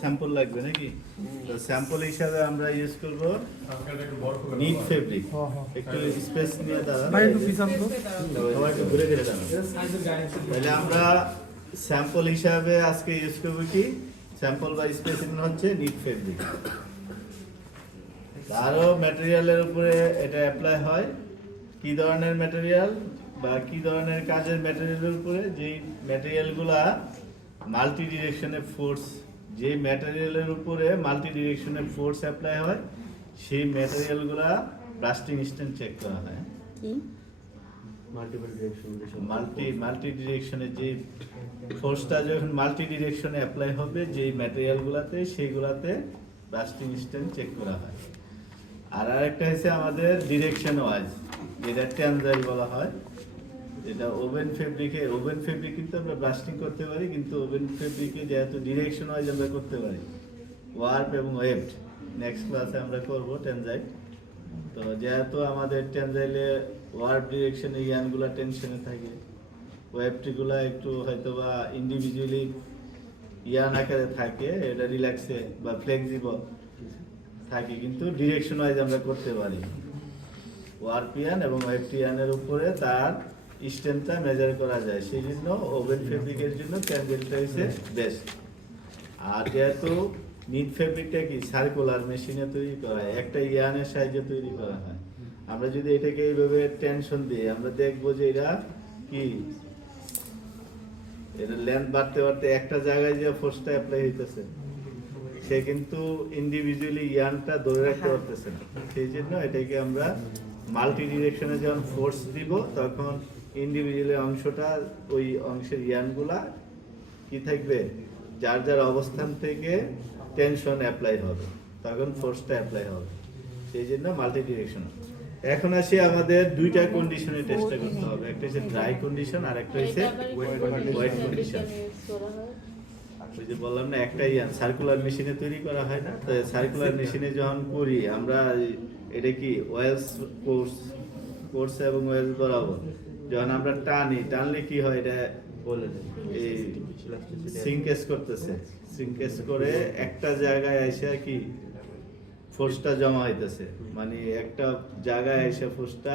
Sample লাগবে নাকি? তো স্যাম্পল হিসাবে আমরা ইউজ করব নিট ফেব্রিক। একটু স্পেস নিয়ে ভাই একটু পিছান তো। সবাই একটু ঘুরে ঘুরে দাঁড়ান। তাহলে আমরা স্যাম্পল হিসাবে আজকে ইউজ করব কি, স্যাম্পল বা স্পেসিমেন হচ্ছে নিট ফেব্রিক। আরও ম্যাটেরিয়ালের উপরে এটা অ্যাপ্লাই হয়। কি ধরনের ম্যাটেরিয়াল বা কি ধরনের কাজের ম্যাটেরিয়ালের উপরে? যেই ম্যাটেরিয়ালগুলা মাল্টি ডিরেকশনে ফোর্স, যে ম্যাটেরিয়ালের উপরে মাল্টি ডিরেকশনে ফোর্স অ্যাপ্লাই হয় সেই ম্যাটেরিয়ালগুলা ব্লাস্টিং স্ট্রেন্থ চেক করা হয়। কি মাল্টি ডিরেকশনে যে ফোর্সটা যখন মাল্টি ডিরেকশনে অ্যাপ্লাই হবে যেই ম্যাটেরিয়ালগুলোতে, সেইগুলাতে ব্লাস্টিং স্ট্রেন্থ চেক করা হয়। আর আরেকটা হচ্ছে আমাদের ডিরেকশন ওয়াইজ, যেটা টেনজাইল বলা হয়। এটা ওভেন ফেব্রিক কিন্তু আমরা ব্লাস্টিং করতে পারি, কিন্তু ওভেন ফেব্রিকে যেহেতু ডিরেকশন ওয়াইজ আমরা করতে পারি, ওয়ার্প এবং ওয়েভড। নেক্সট ক্লাসে আমরা করব টেনজাইল। তো যেহেতু আমাদের টেনজাইলে ওয়ার্প ডিরেকশনে ইয়ানগুলো টেনশনে থাকে, ওয়েভটিগুলো একটু হয়তো বা ইন্ডিভিজুয়ালি ইয়ান আকারে থাকে, এটা রিল্যাক্সে বা ফ্লেক্সিবল থাকে, কিন্তু ডিরেকশন ওয়াইজ আমরা করতে পারি। ওয়ার্পিয়ান এবং ওয়েভটিয়ানের উপরে তার স্ট্রেন্থটা মেজার করা যায়, সেই জন্য ওভেন ফেব্রিকের জন্য টেনজাইলটা হচ্ছে বেস্ট। আর যেহেতু নিট ফেব্রিকটা কি সার্কুলার মেশিনে তৈরি করা হয়, একটা ইয়ানের সাহায্যে তৈরি করা হয়। আমরা যদি এটাকে এইভাবে টেনশন দিই, আমরা দেখবো যে এটা কি, এটা লেন্থ বাড়তে বাড়তে একটা জায়গায় যে ফোর্সটা অ্যাপ্লাই হইতেছে, সে কিন্তু ইন্ডিভিজুয়ালি ইয়ানটা ধরে রাখতে পারতেছে না। সেই জন্য এটাকে আমরা মাল্টি ডিরেকশনে যখন ফোর্স দিব, তখন ইন্ডিভিজুয়ালি অংশটা, ওই অংশের ইয়ানগুলা কি থাকবে, যার যার অবস্থান থেকে টেনশন অ্যাপ্লাই হবে, তখন ফোর্সটা অ্যাপ্লাই হবে। সেই জন্য মাল্টি ডিরেকশন। এখন আসি আমাদের দুইটা কন্ডিশনে টেস্টটা করতে হবে, একটা হচ্ছে ড্রাই কন্ডিশন আর একটা হচ্ছে ওয়েট কন্ডিশন। ওই যে বললাম না, একটা ইয়ান সার্কুলার মেশিনে তৈরি করা হয় না, তো সার্কুলার মেশিনে যখন করি আমরা, এটা কি ওয়েলস কোর্স এবং ওয়েলস বরাবর যখন আমরা টানলে কি হয়, এটা এই সিঙ্কেজ করতেছে, সিঙ্কেজ করে একটা জায়গায় এসে কি ফোর্সটা জমা হইতেছে, মানে একটা জায়গায় এসে ফোর্সটা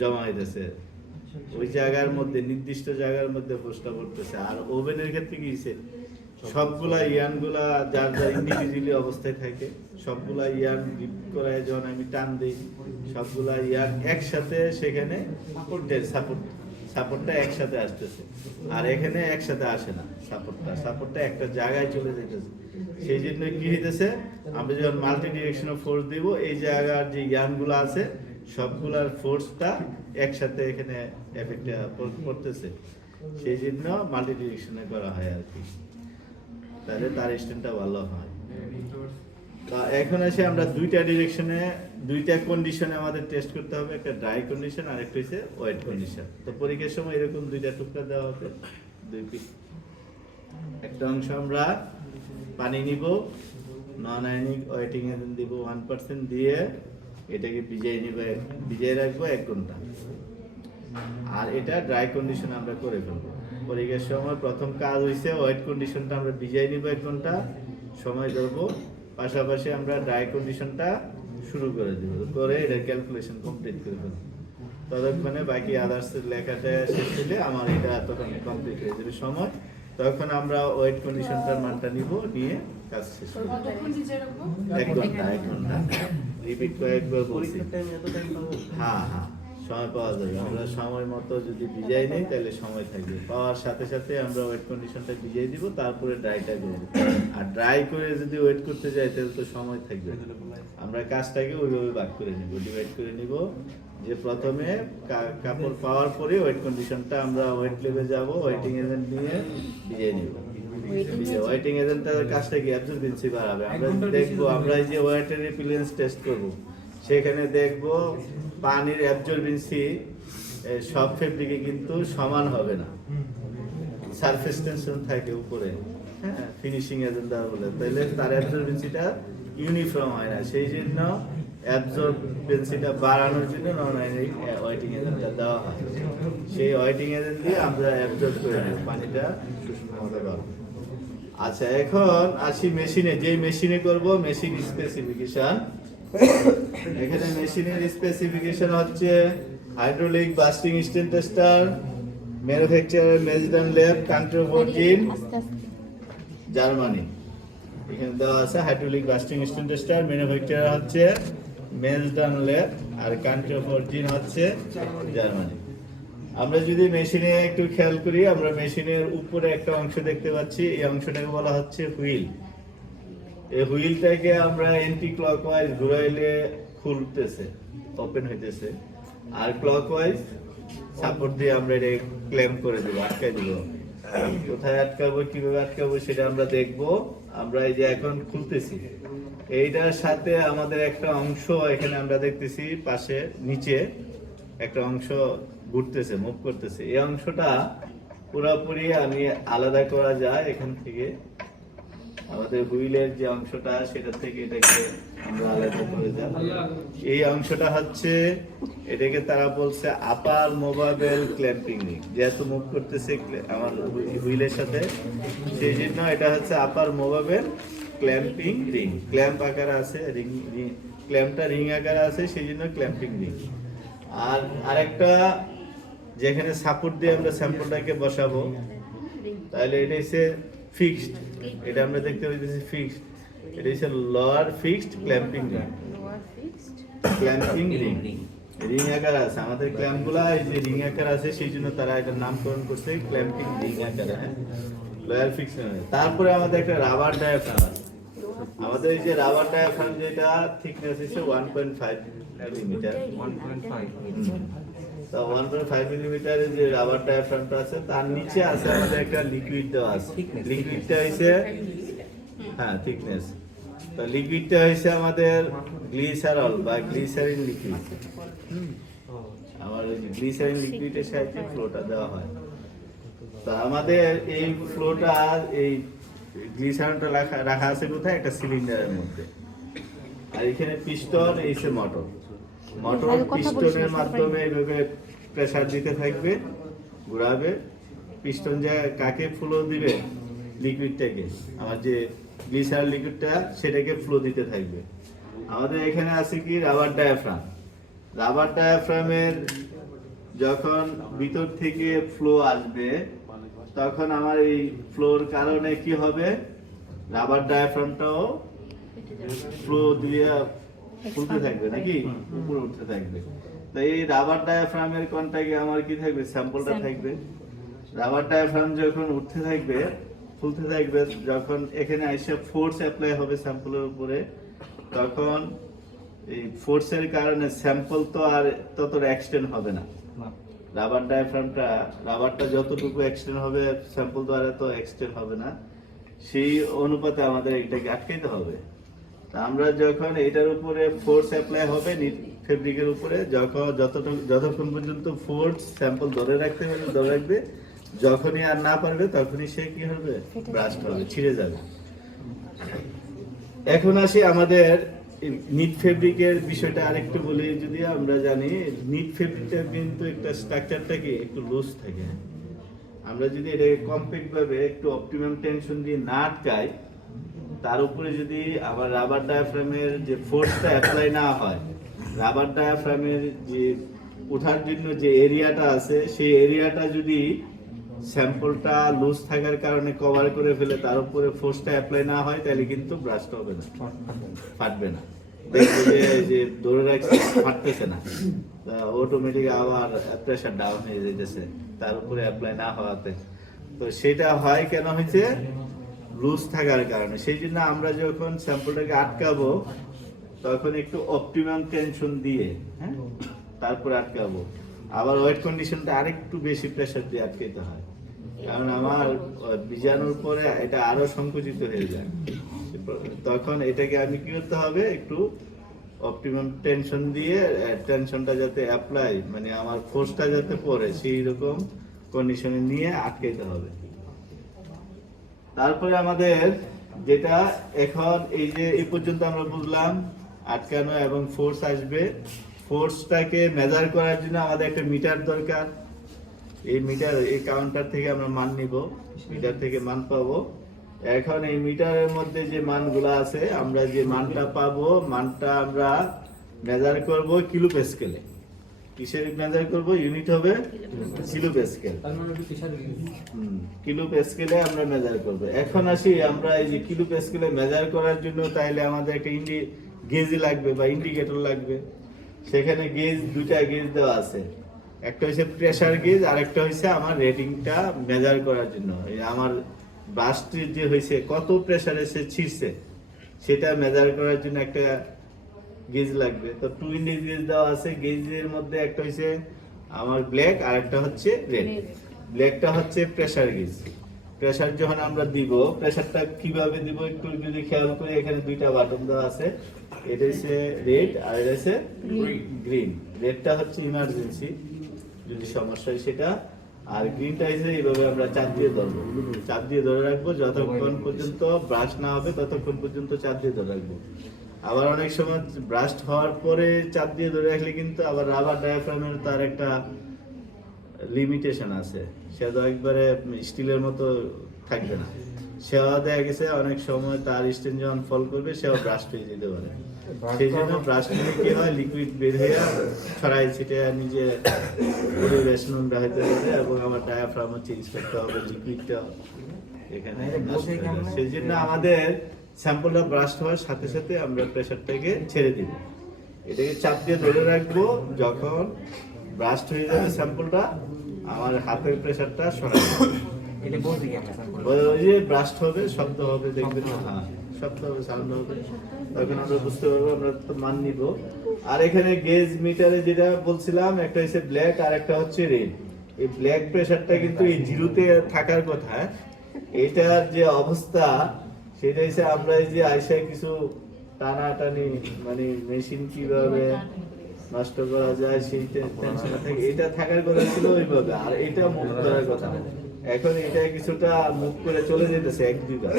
জমা হইতেছে, ওই জায়গার মধ্যে, নির্দিষ্ট জায়গার মধ্যে ফোর্সটা পড়তেছে। আর ওভেনের ক্ষেত্রে কি হচ্ছে, সবগুলা ইয়ানগুলা যার যার ইন্ডিভিজুয়ালি অবস্থায় থাকে, সবগুলা ইয়ান ডিপ করে যখন আমি টান দিই, সবগুলা ইয়ান একসাথে সেখানে সাপোর্টটা একসাথে আসতেছে। আর এখানে একসাথে আসে না, সাপোর্টটা একটা জায়গায় চলে যেতেছে। সেই জন্য কি হইতেছে, আমরা যখন মাল্টি ডিরেকশনাল ফোর্স দিব, এই জায়গার যে ইয়ানগুলো আছে সবগুলার ফোর্সটা একসাথে এখানে এফেক্টে পড়তেছে। সেই জন্য মাল্টি ডিরেকশনে করা হয় আর কি, তাহলে তার স্ট্রেন্থটা ভালো হয়। তা এখন এসে আমরা দুইটা ডিরেকশনে, দুইটা কন্ডিশনে আমাদের টেস্ট করতে হবে, একটা ড্রাই কন্ডিশন আর একটা হচ্ছে ওয়েট কন্ডিশন। তো পরীক্ষার সময় এরকম দুইটা টুকরা দেওয়া হবে, দুই পিস। একটা অংশ আমরা পানি নিব, নন আয়নিক ওয়েটিং এজেন্ট দিব 1% দিয়ে, এটাকে ভিজিয়ে রাখবো 1 ঘন্টা। আর এটা ড্রাই কন্ডিশন আমরা করে ফেলবো। পরীক্ষার সময় প্রথম কাজ হইছে ওয়েট কন্ডিশনটা আমরা ভিজিয়ে নিব 1 ঘন্টা সময় ধরবো, পাশাপাশি আমরা ড্রাই কন্ডিশনটা শুরু করে দিব, করে এটা ক্যালকুলেশন কমপ্লিট করে ফেলবো। ততক্ষণে বাকি আদার্সের লেখাটা শেষ হলে আমার এটা তখন কমপ্লিট হয়ে যাবে সময়, তখন আমরা ওয়েট কন্ডিশনটার মানটা নিব, নিয়ে কাজ শেষ করব। 1 ঘন্টা রিপিট কয়েকবার বলছি। হ্যাঁ, সময় পাওয়া যাবে। আমরা সময় মতো যদি ভিজাই নেই তাহলে সময় থাকবে, পাওয়ার সাথে সাথে আমরা ওয়েট কন্ডিশনটা ভিজিয়ে দিব, তারপরে ড্রাইটা করব। আর ড্রাই করে যদি ওয়েট করতে যাই তাহলে তো সময় থাকবে। আমরা কাজটাকে ওইভাবে ভাগ করে নিব, ডিভাইড করে নিব, যে প্রথমে কাপড় পাওয়ার পরে ওয়েট কন্ডিশনটা আমরা ওয়েট লেভে যাব, ওয়েটিং এজেন্ট নিয়ে ভিজিয়ে নিব। ওয়েটিং এজেন্টের কাজটা কি, অ্যাবজর্বেন্সি বাড়াবে। আমরা দেখবো, আমরা এই যে ওয়েটের রিপিলেন্স টেস্ট করব, সেখানে দেখবো পানির অ্যাবজর্বেন্সি সব ফেব্রিকে কিন্তু সমান হবে না, সারফেস টেনশন থাকে উপরে, হ্যাঁ, ফিনিশিং এজেন্ট বলে, তাহলে তার অ্যাবজর্বেন্সিটা ইউনিফর্ম হয় না। সেই জন্য অ্যাবজর্বেন্সিটা বাড়ানোর জন্য নন আয়নিক ওয়েটিং এজেন্টটা দেওয়া হয়। সেই ওয়েটিং এজেন্ট দিয়ে আমরা অ্যাবজর্ব করে নেব, পানিটা শোষণ ক্ষমতা বাড়বে। আচ্ছা, এখন আসি মেশিনে। যে মেশিনে করব মেশিন স্পেসিফিকেশন। এখানে মেশিনের স্পেসিফিকেশন হচ্ছে hydraulic bursting strength tester, manufacturer Mesdan lab, country of origin Germany. এখানে দেওয়া আছে hydraulic bursting strength tester, manufacturer হচ্ছে মেজডান ল্যাব আর কান্ট্রি অফ অরিজিন হচ্ছে জার্মানি। আমরা যদি মেশিনে একটু খেয়াল করি, আমরা মেশিনের উপরে একটা অংশ দেখতে পাচ্ছি, এই অংশটাকে বলা হচ্ছে হুইল। এই হুইলটাকে আমরা এন্টি ক্লকওয়াইজ ঘুরাইলে খুলতেছে, ওপেন হইতেছে, আর ক্লকওয়াইজ সাপোর্ট দিয়ে আমরা এটা ক্লেম করে দেবো, আটকাই দিব। কোথায় আটকাবো, কিভাবে আটকাবো সেটা আমরা দেখবো। আমরা এই যে এখন খুলতেছি, এইটার সাথে আমাদের একটা অংশ এখানে আমরা দেখতেছি পাশে নিচে একটা অংশ ঘুরতেছে, মুভ করতেছে। এই অংশটা পুরোপুরি আমি আলাদা করা যায় এখান থেকে। আমাদের হুইলের যে অংশটা সেটা থেকে এটাকে আমরা আলাদা করে যাব। এই অংশটা হচ্ছে, এটাকে তারা বলছে আপার মোবাইল ক্ল্যাম্পিং রিং। যেহেতু মুভ করতেছে আমার হুইলের সাথে, সেই জন্য এটা হচ্ছে আপার মোবাইল ক্ল্যাম্পিং রিং। ক্ল্যাম্প আকার আছে, রিং, ক্ল্যাম্পটা রিং আকারে আছে, সেই জন্য ক্ল্যাম্পিং রিং। আর আরেকটা যেখানে সাপোর্ট দিয়ে আমরা স্যাম্পলটাকে বসাবো, তাহলে এটা হচ্ছে ফিক্সড। এটা আমরা দেখতে পাচ্ছি ফিক্সড। এটা হচ্ছে lower fixed clamping ring. Clamping ring ring আকার আছে আমাদের ক্ল্যাম্পগুলা, এই যে রিং আকার আছে, সেই জন্য তারা এটার নামকরণ করছে ক্ল্যাম্পিং রিং আকারে, লোয়ার ফিক্সড। তারপরে আমাদের একটা রাবার ডায়াফ্রাম আছে। আমাদের এই যে রাবার ডায়াফ্রাম, যেটা থিকনেস হচ্ছে 1.5 মিলিমিটার। 1.5 মিলিমিটারের যে রাবার ডায়াফ্রামটা আছে, তার নিচে আছে আমাদের একটা লিকুইড দেওয়া আছে। লিকুইডটা হইছে, হ্যাঁ, থিকনেস। তো লিকুইডটা হইছে আমাদের গ্লিসারল বা গ্লিসারিন লিকুইড। আমার ওই গ্লিসারিন লিকুইডের সাহায্যে ফ্লোটা দেওয়া হয়। তো আমাদের এই ফ্লোটা, এই গ্লিসারিনটা রাখা আছে কোথায়, একটা সিলিন্ডারের মধ্যে। আর এখানে পিস্টন, এইসে মোটর। মোটর পিস্টনের মাধ্যমে এইভাবে প্রেসার দিতে থাকবে, ঘোরাবে। পিস্টন যে কাকে ফ্লো দিবে, লিকুইডটাকে, আমার যে গ্লিসার লিকুইডটা, সেটাকে ফ্লো দিতে থাকবে। আমাদের এখানে আছে কি রাবার ডায়াফ্রাম। রাবার ডায়াফ্রামের যখন ভিতর থেকে ফ্লো আসবে, তখন আমার এই ফ্লোর কারণে কি হবে, রাবার ডায়াফ্রামটাও ফ্লো দিয়ে ফুলতে থাকবে, নাকি উপরে উঠতে থাকবে। তো এই রাবার ডায়াফ্রামের কন্টাক্টে আমার কি থাকবে, স্যাম্পলটা থাকবে। রাবার ডায়াফ্রাম যখন উঠতে থাকবে, ফুলতে থাকবে, যখন এখানে এসে ফোর্স অ্যাপ্লাই হবে স্যাম্পলের উপরে, তখন এই ফোর্সের কারণে স্যাম্পল তো আর ততটা এক্সটেন্ড হবে না। রাবার ডায়াফ্রামটা, রাবারটা যতটুকু এক্সটেন্ড হবে, স্যাম্পল দ্বারা তো এক্সটেন্ড হবে না। সেই অনুপাতে আমাদের এটাকে আটকাইতে হবে। আমরা যখন এটার উপরে ফোর্স অ্যাপ্লাই হবে ফেব্রিকের উপরে, যতক্ষণ পর্যন্ত ফোর্স স্যাম্পল ধরে রাখবে, যখনই আর না পারবে তখনই সে কি হবে, ব্রাস্ট হবে, ছিঁড়ে যাবে। এখন আসি আমাদের নিট ফেব্রিকের বিষয়টা আরেকটু বলি। যদি আমরা জানি নিট ফেব্রিকটা কিন্তু একটা স্ট্রাকচারটা কি একটু লুজ থাকে। আমরা যদি এটা কমপ্যাক্ট ভাবে একটু অপটিমাম টেনশন দিয়ে না আটকাই, তার উপরে যদি আবার রাবার ডায়াফ্রামের যে ফোর্সটা অ্যাপ্লাই না হয়, রাবার ডায়াফ্রামের যে ওঠার জন্য যে এরিয়াটা আছে, সেই এরিয়াটা যদি স্যাম্পলটা লুজ থাকার কারণে কভার করে ফেলে, তার উপরে ফোর্সটা অ্যাপ্লাই না হয়, তাহলে কিন্তু ব্রাস্ট হবে না, ফাটবে না। দেখবে যে ধরে রাখছে ফাটতেছে না, অটোমেটিক আবার প্রেসার ডাউন হয়ে যেতেছে তার উপরে অ্যাপ্লাই না হওয়াতে। তো সেটা হয় কেন হয়েছে, লুজ থাকার কারণে। সেই জন্য আমরা যখন স্যাম্পলটাকে আটকাবো, তখন একটু অপটিমাম টেনশন দিয়ে, হ্যাঁ, তারপরে আটকাবো। আবার ওয়েট কন্ডিশনটা আরেকটু বেশি প্রেসার দিয়ে আটকাইতে হয়, কারণ আমার বীজাণুর পরে এটা আরো সংকুচিত হয়ে যায়। তখন এটাকে আমি কি করতে হবে, একটু অপটিমাম টেনশন দিয়ে, টেনশনটা যাতে অ্যাপ্লাই, মানে আমার ফোর্সটা যাতে পড়ে, সেই রকম কন্ডিশনে নিয়ে আটকাইতে হবে। তারপরে আমাদের যেটা এখন এই যে এই পর্যন্ত আমরা বুঝলাম আটকানো এবং ফোর্স আসবে। ফোর্সটাকে মেজার করার জন্য আমাদের একটা মিটার দরকার। এই মিটার, এই কাউন্টার থেকে আমরা মান নিব, মিটার থেকে মান পাবো। এখন এই মিটারের মধ্যে যে মানগুলো আছে, আমরা যে মানটা পাবো, মানটা আমরা মেজার করব কিলো প্যাসকেলে। কিসের মেজার করব? ইউনিট হবে কিলো প্যাসকেল। কিলো প্যাসকেলে আমরা মেজার করব। এখন আসি আমরা এই যে কিলো প্যাসকেলে মেজার করার জন্য তাইলে আমাদের একটা গেজ লাগবে বা ইন্ডিকেটর লাগবে। সেখানে গেজ, দুইটা গেজ দেওয়া আছে, একটা হচ্ছে প্রেসার গেজ আর একটা হচ্ছে আমার রেটিংটা মেজার করার জন্য। এই আমার ব্রাশটি যে হয়েছে কত প্রেসারে সে ছিঁড়ছে সেটা মেজার করার জন্য একটা গেজ লাগবে। তো 2 ইন্ডেক্স গেজ দেওয়া আছে। গেজের মধ্যে একটা হচ্ছে আমার ব্ল্যাক আর একটা হচ্ছে রেড। ব্ল্যাকটা হচ্ছে প্রেসার গেজ। প্রেসার যখন আমরা দিব, প্রেসারটা কিভাবে দিব একটু যদি খেয়াল করি, এখানে দুইটা বাটন দেওয়া আছে, এটা হচ্ছে রেড আর এটা হচ্ছে গ্রিন। রেডটা হচ্ছে ইমার্জেন্সি, যদি সমস্যা হয় সেটা, আর গ্রিনটা হচ্ছে এইভাবে আমরা চাপ দিয়ে ধরবো। চাপ দিয়ে ধরে রাখবো যতক্ষণ পর্যন্ত ব্রাশ না হবে, ততক্ষণ পর্যন্ত চাপ দিয়ে ধরে রাখবো। আবার অনেক সময় ব্রাশ হওয়ার পরে চাপ দিয়ে ধরে রাখলে কিন্তু আবার রাবার ডায়াফ্রামের তার একটা লিমিটেশন আছে, সেটা একবারে স্টিলের মতো থাকবে না। সেও দেখা গেছে অনেক সময় তার স্টেন যখন ফল করবে সেও ব্রাশ হয়ে যেতে পারে। সেই জন্য ব্রাশ নিয়ে কি হয়, লিকুইড বের হয়ে ছড়াই ছিটে নিজে পরিবেশ নোংরা হইতে পারে, এবং আমার ডায়াফ্রামও চেঞ্জ করতে হবে, লিকুইডটা এখানে। সেই জন্য আমাদের স্যাম্পলটা ব্রাশ হওয়ার সাথে সাথে আমরা প্রেসারটাকে ছেড়ে দিব। এটাকে চাপ দিয়ে ধরে রাখবো, যখন ব্রাশ হয়ে যাবে স্যাম্পলটা, আমার হাতের প্রেসারটা সরাই ওই যে ব্রাশ হবে, শব্দ হবে, দেখবেন হ্যাঁ শব্দ হবে, সাউন্ড হবে, তখন আমরা বুঝতে পারবো, আমরা তো মান নিব। আর এখানে গেজ মিটারে যেটা বলছিলাম, একটা হচ্ছে ব্ল্যাক আর একটা হচ্ছে রেড। এই ব্ল্যাক প্রেসারটা কিন্তু এই জিরোতে থাকার কথা। এটার যে অবস্থা সেটা হচ্ছে আমরা এই যে আইসায় কিছু টানাটানি, মানে মেশিন কিভাবে নষ্ট করা যায় সেইটা টেনশন থাকে, এটা থাকার কথা ছিল ওইভাবে, আর এটা মুভ করার কথা। এখন এটা কিছুটা মুভ করে চলে যেতেছে 1-2 বার,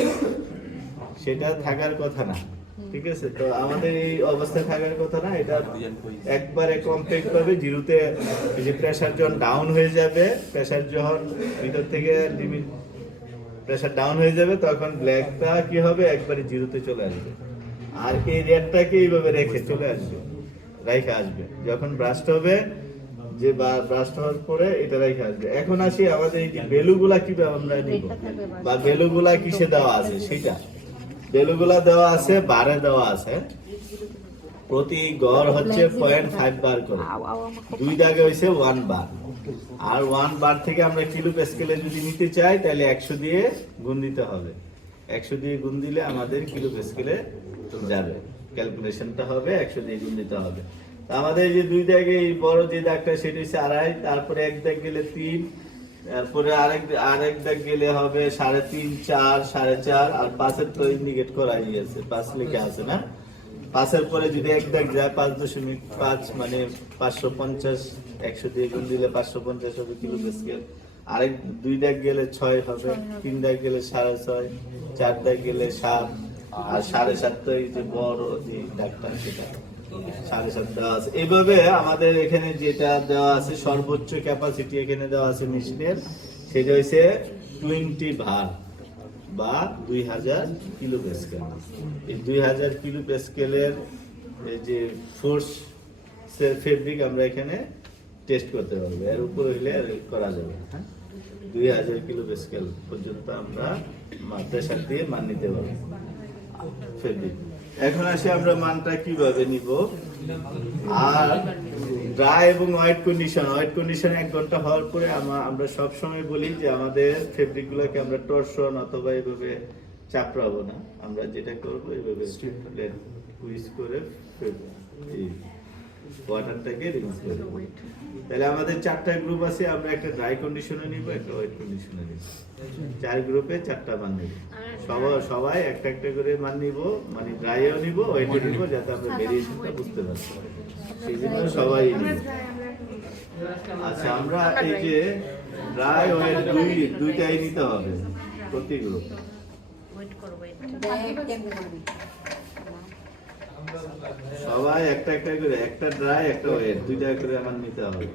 সেটা থাকার কথা না। ঠিক আছে, তো আমাদের এই অবস্থায় থাকার কথা না, এটা একবারে কমপ্লিট ভাবে জিরোতে। এই যে প্রেসার যখন ডাউন হয়ে যাবে, প্রেসার যখন ভিতর থেকে লিমিট প্রেসার ডাউন হয়ে যাবে, তখন ব্ল্যাকটা কি হবে, একবারে জিরোতে চলে আসবে। আর এই রেডটাকে এইভাবে রেখে চলে আসবে, রাইখে আসবে। যখন ব্রাস্ট হবে, যে ব্রাস্ট হওয়ার পরে এটা রাইখে আসবে। এখন আসি আমাদের এই যে ভ্যালুগুলা কিভাবে আমরা নিব, বা ভ্যালুগুলা কিসে দেওয়া আছে সেটা। ভ্যালুগুলা দেওয়া আছে বারে দেওয়া আছে, প্রতি গড় হচ্ছে 0.5 বার করে, 2 দাগে হইছে 1 বার। আর 1 বার থেকে আমরা কিলো প্যাসকেলে যদি নিতে চাই, তাহলে 100 দিয়ে গুণ দিতে হবে। 100 দিয়ে গুণ দিলে আমাদের কিলো প্যাসকেলে যাবে, ক্যালকুলেশনটা হবে 100 দিয়ে গুণ দিতে হবে। আমাদের যে 2 দাগে এই বড় যে দাগটা সেটা হচ্ছে 2.5, তারপরে 1 দাগ গেলে 3, তারপরে আরেক দাগ গেলে হবে 3.5, 4, 4.5, আর 5-এর তো ইন্ডিকেট করাই আছে, 5 লেখা আছে না। 5-এর পরে যদি 1 দাগ যায় 5.5, মানে 550, 100 দিয়ে গুণ দিলে 550 হবে কিলো প্যাসকেল। আরেক 2 দাগ গেলে 6 হবে, 3 দাগ গেলে 6.5, 4 দাগ গেলে 7, আর 7.5 তো এই যে বড় যে দাগটা সেটা 7.5 দেওয়া আছে। এইভাবে আমাদের এখানে যেটা দেওয়া আছে সর্বোচ্চ ক্যাপাসিটি এখানে দেওয়া আছে মেশিনের, সেটা হচ্ছে 20 ভার বা 2000 কিলো প্যাসকেল। এই 2000 কিলো প্যাসকেলের এই যে ফোর্স ফেব্রিক আমরা এখানে টেস্ট করতে পারবো, এর উপর হইলে করা যাবে। 2000 কিলো প্যাসকেল পর্যন্ত আমরা প্রেসার দিয়ে মান নিতে পারবো ফেব্রিক। এখন আসি আমরা মানটা কিভাবে নিব। আর ড্রাই এবং ওয়েট কন্ডিশন, 1 ঘন্টা হওয়ার পরে আমরা সব সময় বলি যে আমাদের ফেব্রিকগুলোকে আমরা টর্শন অথবা এইভাবে চাপড়াবো না, আমরা যেটা করবো এইভাবে কুইজ করে এই ওয়াটারটাকে রিমুভ করব। তাহলে আমাদের 4টা গ্রুপ আছে, আমরা একটা ড্রাই কন্ডিশনে নিব, একটা ওয়েট কন্ডিশনে নিব। 4 গ্রুপে 4টা মান নিব, সবাই একটা একটা করে মান নিব, মানে ড্রাইও নিব, ওয়েটও নিব, যাতে আমরা ভেরিয়েশনটা বুঝতে পারি। সেই জন্য সবাই নিব। আচ্ছা, আমরা এই যে ড্রাই ওয়েট দুইটাই নিতে হবে প্রতি গ্রুপ। সবাই একটা একটা করে, একটা ড্রাই একটা ওয়েট, দুইটা করে আমার নিতে হবে।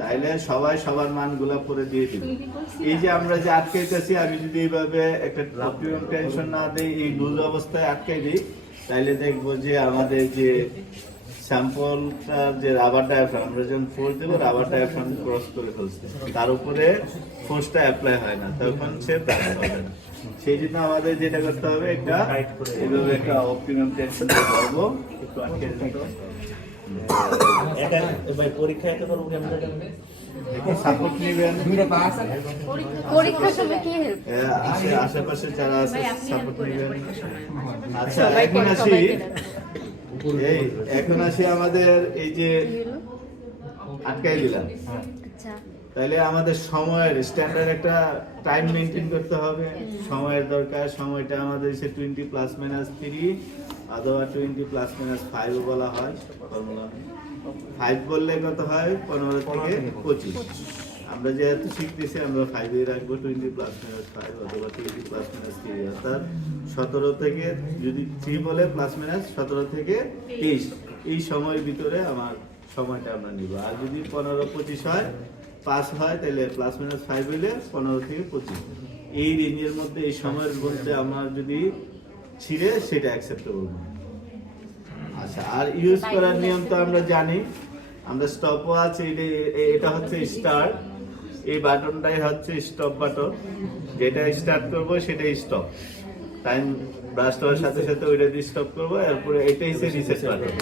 তাইলে সবাই সবার মানগুলা পরে দিয়ে দিবে। এই যে আমরা যে আটকাইতেছি, আমি যদি এইভাবে একটা অপটিমাম টেনশন না দেই, এই লুজ অবস্থায় আটকাই দিই, তাইলে দেখবো যে আমাদের যে স্যাম্পলটা যে রাবার ডায়াফ্রাম, আমরা যখন ফোর্স দেবো রাবার ডায়াফ্রাম ক্রস করে ফেলছে, তার উপরে ফোর্সটা অ্যাপ্লাই হয় না, তখন সে ব্রাশ হবে না। সেই জন্য আমাদের যেটা করতে হবে, একটা এইভাবে একটা অপটিমাম টেনশন করবো, একটু আটকে দিতে হবে। পরীক্ষা এত করবো কেমন সাপোর্ট নেবেন, পরীক্ষার সময় কি হেল্প? আশেপাশে যারা আছে সাপোর্ট নেবেন। আচ্ছা, এখন আসি আমাদের এই যে আটকাই দিলাম, আচ্ছা, তাহলে আমাদের সময়ের স্ট্যান্ডার্ড একটা টাইম মেনটেন করতে হবে। সময়ের দরকার, সময়টা আমাদের সে 20 ± 3 অথবা 20 ± 5 বলা হয়। ফর্মুলা 5 বললে কত হয়, 15 থেকে 25। আমরা যেহেতু শিখতেছি, আমরা 5 এ রাখবো, 20 ± 5 অথবা 20 ± 3, অর্থাৎ 17 থেকে, যদি 3 বলে ±17 থেকে 23, এই সময়ের ভিতরে আমার সময়টা আমরা নিব। আর যদি 15-25 হয়, 5 হয়, তাহলে ±5 হইলে 15 থেকে 25, এই রেঞ্জের মধ্যে, এই সময়ের মধ্যে আমার যদি ছিঁড়ে, সেটা অ্যাকসেপ্টেবল না। আচ্ছা, আর ইউজ করার নিয়ম তো আমরা জানি, আমরা স্টপ ওয়াচ, এটা হচ্ছে স্টার্ট, এই বাটনটাই হচ্ছে স্টপ বাটন, যেটা স্টার্ট করবো সেটাই স্টপ, টাইম ব্রাশ হওয়ার সাথে সাথে ওইটা দিয়ে স্টপ করবো, এরপরে এটাই হচ্ছে রিসেট বাটন।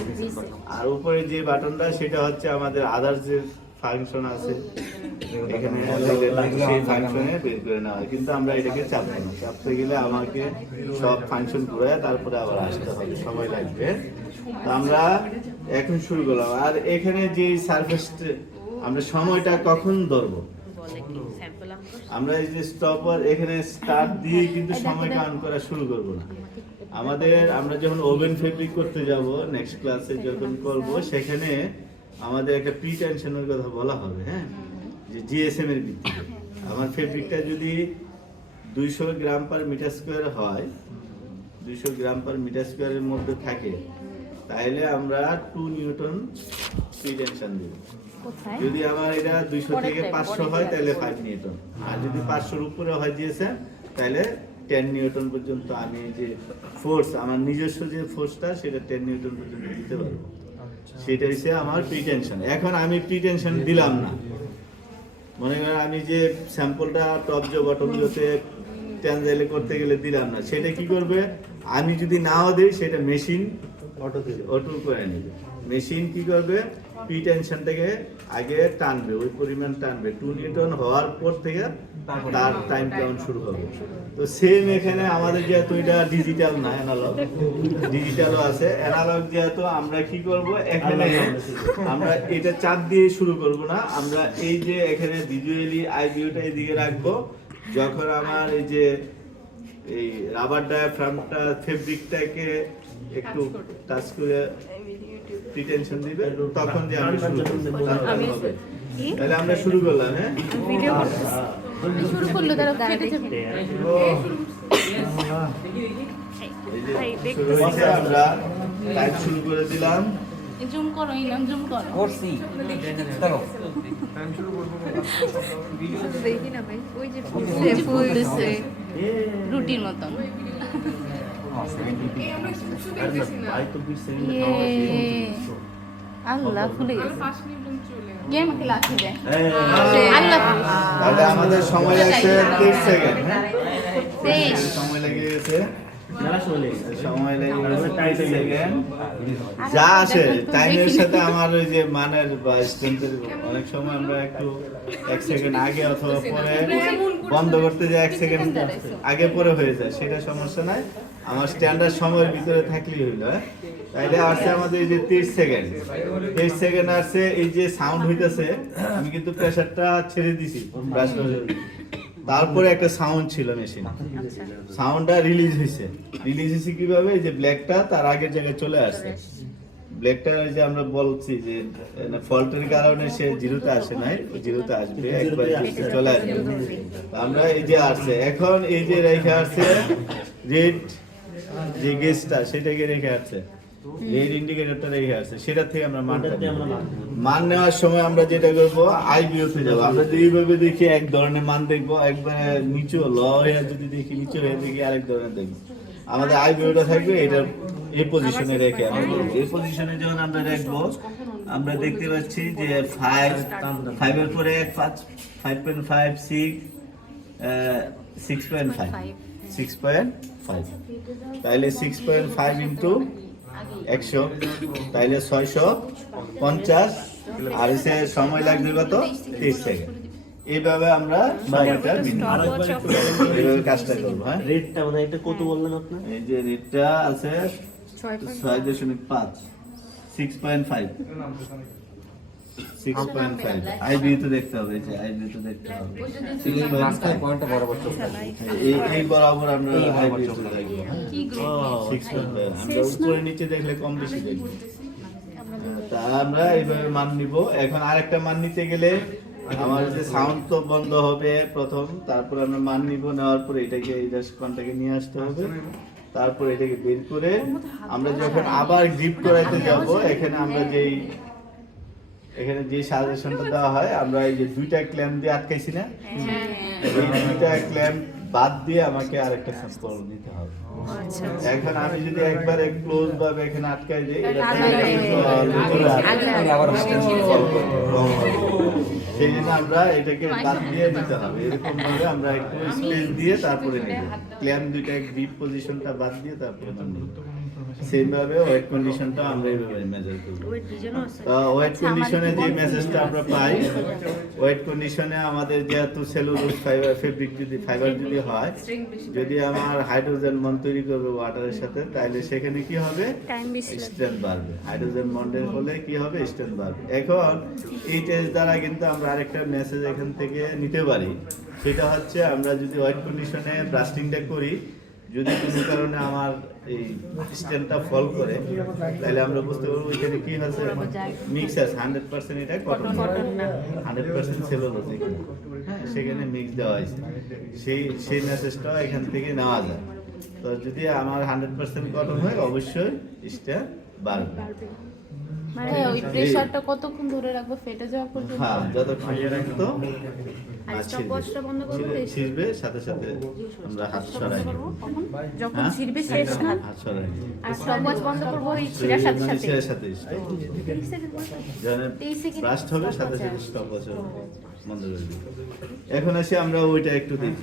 আর উপরে যে বাটনটা, সেটা হচ্ছে আমাদের আদার্স যে ফাংশন আছে এখানে, সেই ফাংশনে বের করে নেওয়া হয়, কিন্তু আমরা এটাকে চাপবো না। চাপতে গেলে আমাকে সব ফাংশন ঘুরে তারপরে আবার আসতে হবে, সময় লাগবে। তো আমরা এখন শুরু করলাম। আর এখানে যে সার্ফেস, আমরা সময়টা কখন ধরবো, আমরা এই যে স্টপার এখানে স্টার্ট দিয়ে কিন্তু সময় কাউন্ট করা শুরু করব না। আমরা যখন ওভেন ফেব্রিক করতে যাব, নেক্সট ক্লাসে যখন করব, সেখানে আমাদের একটা প্রি টেনশনের কথা বলা হবে। হ্যাঁ, যে জিএসএম এর ভিত্তিতে আমার ফেব্রিকটা যদি 200 গ্রাম পার মিটার স্কয়ার হয়, 200 গ্রাম পার মিটার স্কয়ারের মধ্যে থাকে, তাহলে আমরা 2 নিউটন প্রি টেনশন দেব। যদি আমার এটা 200 থেকে 500 হয়, তাহলে 5 নিউটন। আর যদি 500 এর উপরে হয় জিএসএম, তাহলে 10 নিউটন পর্যন্ত আমি যে ফোর্স, আমার নিজস্ব যে ফোর্সটা, সেটা 10 নিউটন পর্যন্ত দিতে পারবো। সেটা হচ্ছে আমার প্রি টেনশন। এখন আমি প্রি টেনশন দিলাম না, মনে করেন আমি যে স্যাম্পলটা টপ জো বটমগুলোতে ট্যানজাইলে করতে গেলে দিলাম না, সেটা কি করবে, আমি যদি নাও দিই, সেটা মেশিন অটো করে নেবে। মেশিন কি করবে, প্রি টেনশনটাকে আগে টানবে, ওই পরিমাণ টানবে, 2 নিউটন হওয়ার পর থেকে তার টাইম কাউন্ট শুরু হবে। তো সেম এখানে আমাদের যেহেতু এটা ডিজিটাল না, অ্যানালগ, ডিজিটালও আছে। অ্যানালগ যেহেতু, আমরা কি করব, এখানে আমরা এটা চাপ দিয়ে শুরু করব না, আমরা এই যে এখানে ভিজুয়ালি আইভিউটা এদিকে রাখবো। যখন আমার এই যে এই রাবার ডায়াফ্রামটা ফেব্রিকটাকে একটু টাচ করে প্রিটেনশন দিবে, তখন যে আমি শুরু করব, তাহলে আমরা শুরু করলাম। হ্যাঁ, শুরু করলো, তারা কেটে যাবে। আমরা টাইপ শুরু করে দিলাম। জুম করো, ইনাম জুম করো। করছি চলো দেখি না ভাই, ওই যে ফুলতেছে রুটির মতন। আল্লাহ, ফুলে গেছে। গেম কি লাঠি দেয়? আল্লাহ, তাহলে আমাদের সময় লাগছে 30 সেকেন্ড। 23 সময় লেগে গেছে, সময় লেগে গেছে 30 সেকেন্ড। যা আসে টাইমের সাথে আমার ওই যে মানের বা স্ট্রেংথের, অনেক সময় আমরা একটু 1 সেকেন্ড আগে অথবা পরে বন্ধ করতে যাই, 1 সেকেন্ড আগে পরে হয়ে যায়, সেটা সমস্যা নাই। আমার স্ট্যান্ডার্ড সময়ের ভিতরে থাকলেই হইলো। তাইলে আসছে আমাদের এই যে 30 সেকেন্ড, 30 সেকেন্ড আসছে। এই যে সাউন্ড হইতেছে, আমি কিন্তু প্রেসারটা ছেড়ে দিছি, তারপরে একটা সাউন্ড ছিল মেশিন, সাউন্ডটা রিলিজ হয়েছে কিভাবে, এই যে ব্ল্যাকটা তার আগের জায়গায় চলে আসছে। ব্ল্যাকটা যে আমরা বলছি যে ফল্টের কারণে সে জিরোতে আসে নাই, জিরোতে আসবে, একবার চলে আসবে। আমরা এই যে আসছে, এখন এই যে রেখে আসছে রেড যে গেজটা সেটাকে রেখে আছে, রেড ইন্ডিকেটরটা রেখে আছে, সেটা থেকে আমরা মানটা ওটাতে আমরা নেব। মান নেব। মান নেওয়ার সময় আমরা যেটা করবো আইবিওতে যাবো। আমরা যদি এইভাবে দেখি এক ধরনের মান দেখবো, একবার নিচু ল হয়ে যদি দেখি নিচু হয়ে দেখি আরেক ধরনের দেখবো। আমাদের আইবিওটা থাকবে এটা এই পজিশনে রেখে আমরা করবো। এই পজিশনে যখন আমরা রাখবো আমরা দেখতে পাচ্ছি যে 5 এর পরে 5.5 6.5 তাইলে 6.5 ইন্টু 100 তাইলে 650 আর এসে সময় লাগবে কত 30 সেকেন্ড। এইভাবে আমরা সময়টা আরেকবার একটু এইভাবে কাজটা করবো। হ্যাঁ, রেটটা মানে এটা কত বললেন আপনি? এই যে রেটটা আছে 6.5 6.5 আইবি তো দেখতে হবে, যে আইবি তো দেখতে হবে 6.5 পয়েন্টটা বরাবর চলছে। এই বরাবর আমরা আইবি তো দেখবো। কি গ্রুপ? 6.5 আমরা উপরে নিচে দেখলে কম বেশি দেখবো। তা আমরা এইভাবে মান নিব। এখন আরেকটা মান নিতে গেলে আমার যে সাউন্ড তো বন্ধ হবে প্রথম, তারপর আমরা মান নিব, নেওয়ার পরে এটাকে এই কনটাকে নিয়ে আসতে হবে, তারপর এটাকে বের করে আমরা যখন আবার গ্রিপ করাইতে যাব, এখানে আমরা এখানে যে সাজেশনটা দেওয়া হয়, আমরা এই যে দুইটা ক্ল্যাম্প দিয়ে আটকাইছি না, এই দুইটা ক্ল্যাম্প বাদ দিয়ে আমাকে আরেকটা স্যাম্পল নিতে হবে। এখন আমি যদি একবারে ক্লোজ ভাবে এখানে আটকাই দিই, এটা সেই জন্য আমরা এটাকে বাদ দিয়ে দিতে হবে। এরকম ভাবে আমরা একটু স্পেস দিয়ে তারপরে নিব, ক্ল্যাম্প দুইটা গ্রিপ পজিশনটা বাদ দিয়ে তারপরে নিব। সেম ভাবে ওয়েট কন্ডিশনটা আমরা এইভাবে মেজার করব। ওয়েট কন্ডিশনে যে মেসেজটা আমরা পাই, ওয়েট কন্ডিশনে আমাদের যেহেতু সেলুলোজ ফাইবার ফেব্রিক যদি ফাইবার যদি হয়, যদি আমার হাইড্রোজেন বন্ড তৈরি করবে ওয়াটারের সাথে, তাহলে সেখানে কি হবে স্ট্রেংথ বাড়বে। হাইড্রোজেন বন্ডের হলে কি হবে স্ট্রেংথ বাড়বে। এখন এই টেস্ট দ্বারা কিন্তু আমরা আরেকটা মেসেজ এখান থেকে নিতে পারি, সেটা হচ্ছে আমরা যদি ওয়েট কন্ডিশনে ব্রাস্টিংটা করি, যদি কোনো কারণে আমার এই স্ট্যান্ডটা ফল করে, তাহলে আমরা বুঝতে পারবো এখানে কি আছে, মিক্স আছে 100% এটা কটন না 100% সেলুলোজ এখানে, হ্যাঁ সেখানে মিক্স দেওয়া হয়েছে। সেই মেসেজটা এখান থেকে নেওয়া যায়। তো যদি আমার 100% কটন হয়, অবশ্যই স্ট্যান্ড বাড়বে। মানে ওই প্রেসারটা কতক্ষণ ধরে রাখবো ফেটে যাওয়া পর্যন্ত? হ্যাঁ, যতক্ষণ পর্যন্ত আর স্টপওয়াচটা বন্ধ করবো তো ছিড়বে সাথে সাথে আমরা হাত সরাই নেব। যখন হ্যাঁ? ছিড়বে শেষ না, হাত সরাই নেব। আর স্টপওয়াচ বন্ধ করবো ওই ছিঁড়ার সাথে সাথে। ছিঁড়ার সাথে stop। 30 সেকেন্ড যখন 30 সেকেন্ড ব্রাস্ট হবে সাথে সাথে স্টপ বন্ধ করে দিই। এখন আসি আমরা ওইটা একটু দেখি।